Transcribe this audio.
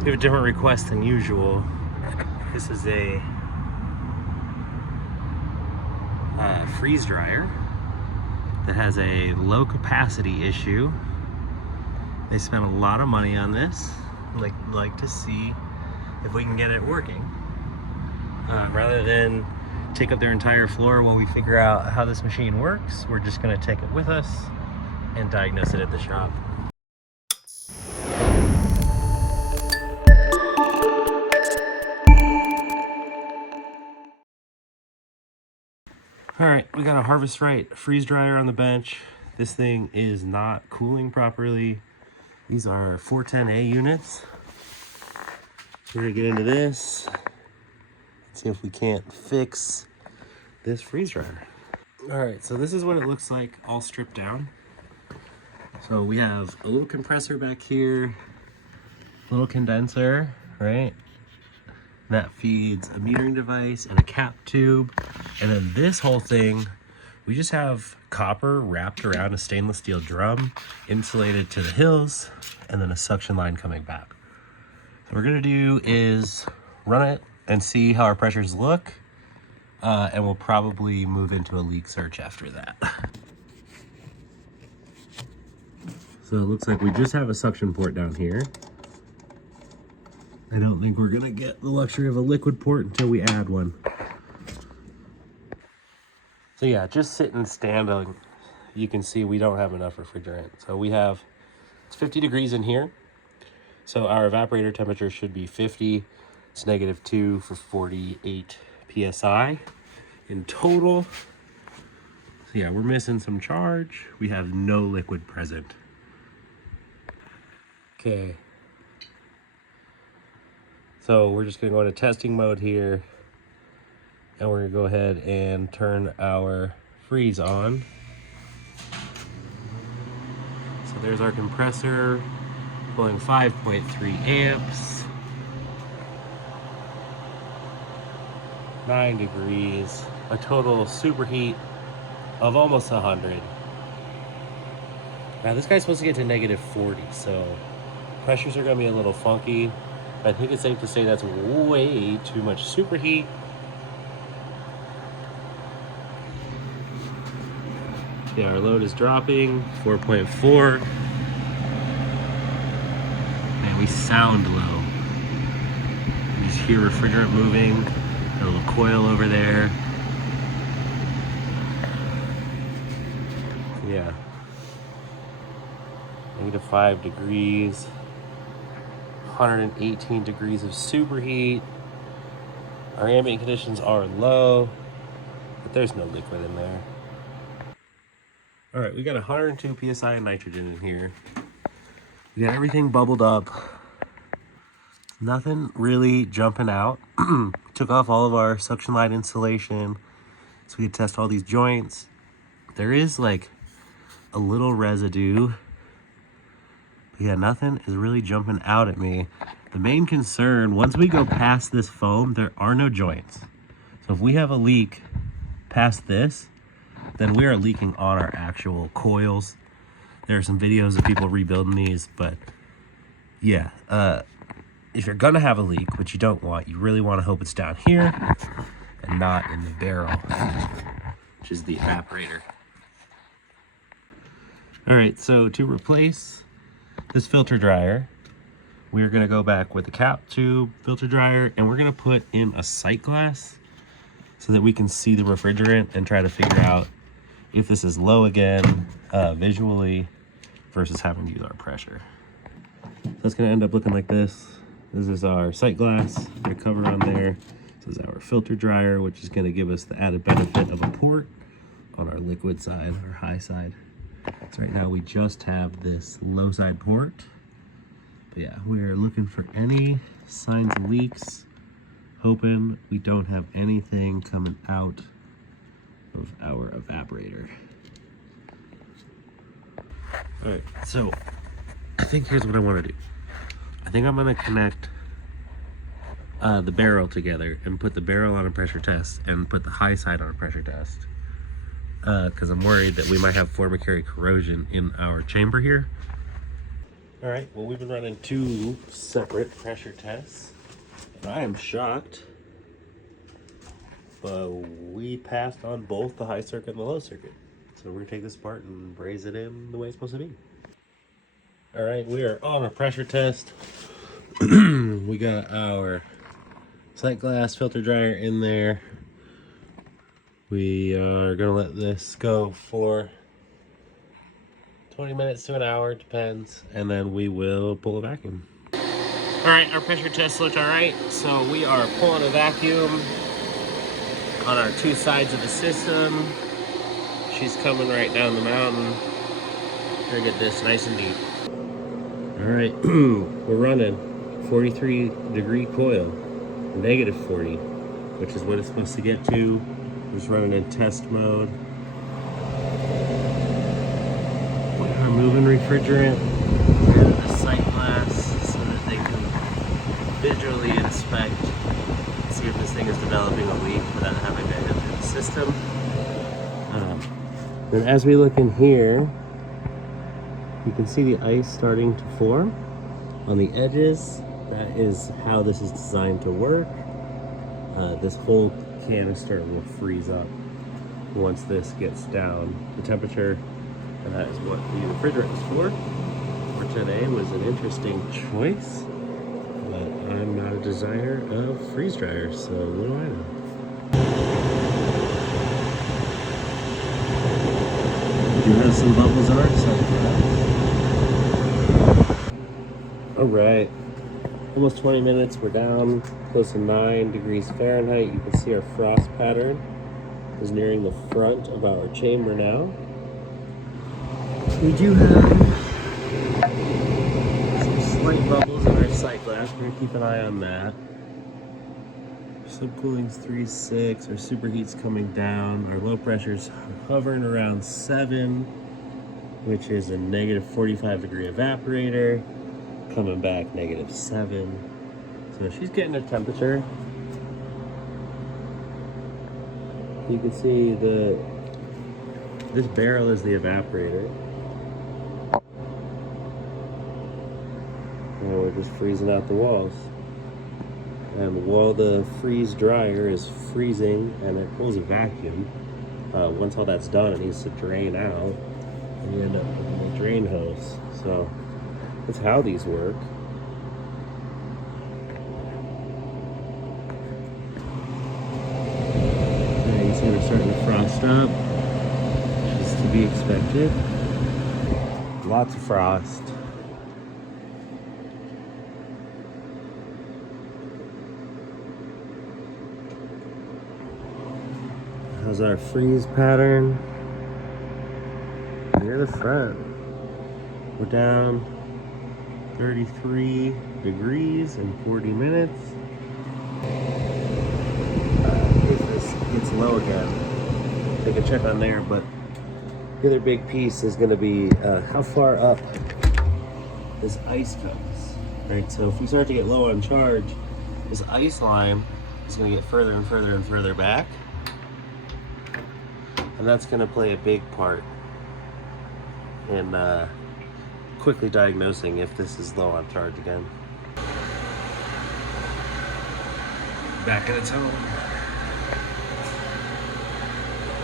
We have a different request than usual. This is a freeze dryer that has a low capacity issue. They spent a lot of money on this. Like to see if we can get it working. Rather than take up their entire floor while we figure out how this machine works, we're just gonna take it with us and diagnose it at the shop. All right, we got a Harvest Right freeze dryer on the bench. This thing is not cooling properly. These are 410A units. We're gonna get into this, see if we can't fix this freeze dryer. All right, so this is what it looks like all stripped down. So we have a little compressor back here, a little condenser, right? That feeds a metering device and a cap tube. And then this whole thing, we just have copper wrapped around a stainless steel drum, insulated to the hills, and then a suction line coming back. So what we're gonna do is run it and see how our pressures look, and we'll probably move into a leak search after that. So it looks like we just have a suction port down here. I don't think we're gonna get the luxury of a liquid port until we add one. So yeah, just sitting standing, you can see we don't have enough refrigerant. So we have, it's 50 degrees in here. So our evaporator temperature should be 50. It's -2 for 48 PSI in total. So yeah, we're missing some charge. We have no liquid present. Okay. So we're just gonna go into testing mode here, and we're gonna go ahead and turn our freeze on. So there's our compressor, pulling 5.3 amps, 9 degrees, a total superheat of almost 100. Now this guy's supposed to get to -40, so pressures are gonna be a little funky. I think it's safe to say that's way too much superheat. Yeah, our load is dropping, 4.4. Man, we sound low. You just hear refrigerant moving, a little coil over there. Yeah. -5 degrees. 118 degrees of superheat. Our ambient conditions are low, but there's no liquid in there. All right, we got 102 PSI of nitrogen in here. We got everything bubbled up. Nothing really jumping out. Took off all of our suction line insulation so we could test all these joints. There is like a little residue. Yeah, nothing is really jumping out at me. The main concern, once we go past this foam, there are no joints. So if we have a leak past this, then we are leaking on our actual coils. There are some videos of people rebuilding these, but yeah, if you're gonna have a leak, which you don't want, you really wanna hope it's down here and not in the barrel, which is the evaporator. All right, so to replace this filter dryer, we're gonna go back with the cap tube filter dryer, and we're gonna put in a sight glass so that we can see the refrigerant and try to figure out if this is low again visually versus having to use our pressure. So it's gonna end up looking like this. This is our sight glass, a cover on there. This is our filter dryer, which is gonna give us the added benefit of a port on our liquid side, or high side. So right now we just have this low side port. But yeah, we're looking for any signs of leaks, hoping we don't have anything coming out of our evaporator. All right, so I think here's what I want to do. I think I'm going to connect the barrel together and put the barrel on a pressure test and put the high side on a pressure test. Because I'm worried that we might have formicarry corrosion in our chamber here. All right, well, we've been running 2 separate pressure tests. I am shocked, but we passed on both the high circuit and the low circuit. So we're gonna take this apart and braze it in the way it's supposed to be. All right, we are on a pressure test. We got our sight glass filter dryer in there. We are gonna let this go for 20 minutes to an hour, depends, and then we will pull a vacuum. All right, our pressure test looked all right. So we are pulling a vacuum on our 2 sides of the system. She's coming right down the mountain. We're gonna get this nice and deep. All right, we're running 43-degree coil, -40, which is what it's supposed to get to. We're just running in test mode. We are moving refrigerant into the sight glass so that they can visually inspect, see if this thing is developing a leak without having to enter the system. And as we look in here, you can see the ice starting to form on the edges. That is how this is designed to work. This whole canister will freeze up once this gets down to temperature, and that is what the refrigerant is for. For today was an interesting choice, but I'm not a designer of freeze dryers, so what do I know? We do have some bubbles on our side. All right, almost 20 minutes. We're down close to 9 degrees Fahrenheit. You can see our frost pattern is nearing the front of our chamber now. We do have some slight bubbles in our sight glass. We're gonna keep an eye on that. Subcooling's 3.6. Our superheat's coming down. Our low pressure's hovering around 7, which is a -45-degree evaporator. Coming back -7. So she's getting her temperature. You can see this barrel is the evaporator. And we're just freezing out the walls. And while the freeze dryer is freezing and it pulls a vacuum, once all that's done, it needs to drain out, and you end up with a drain hose. So that's how these work. Yeah, you see we're starting to frost up, which is to be expected. Lots of frost. How's our freeze pattern? Near the front. We're down 33 degrees in 40 minutes. If this gets low again, take a check on there, but the other big piece is going to be how far up this ice comes. Right, so if we start to get low on charge, this ice line is going to get further and further and further back. And that's going to play a big part in quickly diagnosing if this is low on charge again. Back at its home.